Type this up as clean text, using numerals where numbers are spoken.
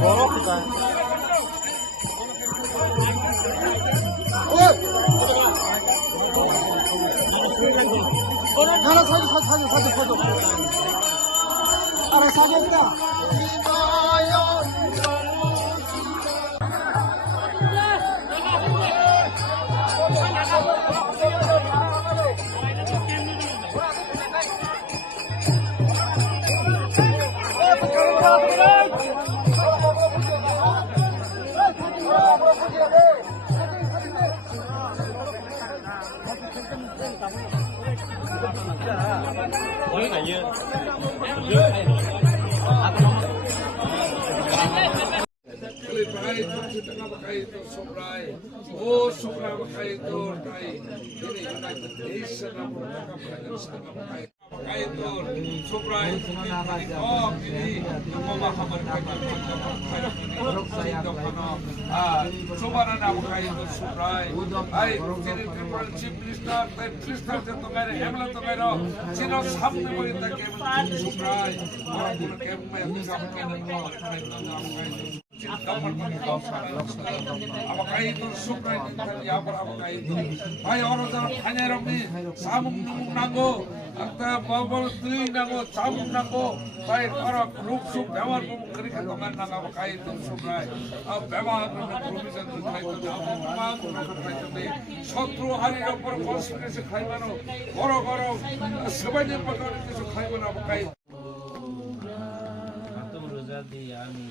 Borok kita. 하나 사줘. 하나 사줬다. Apakah itu supra itu apa itu? Ayo orang jangan tanya Romi, samung nanggo, atau bawal tui nanggo, samung nanggo, baik orang grup sup, bawal mungkin ketongan nanggo apakah itu supra? Bawal provision itu itu, mampu itu deh. Sotru hari opor konspirasi kaimano, goro sebanyak pakar itu kaimano apakah itu? Atum ruzadi ami.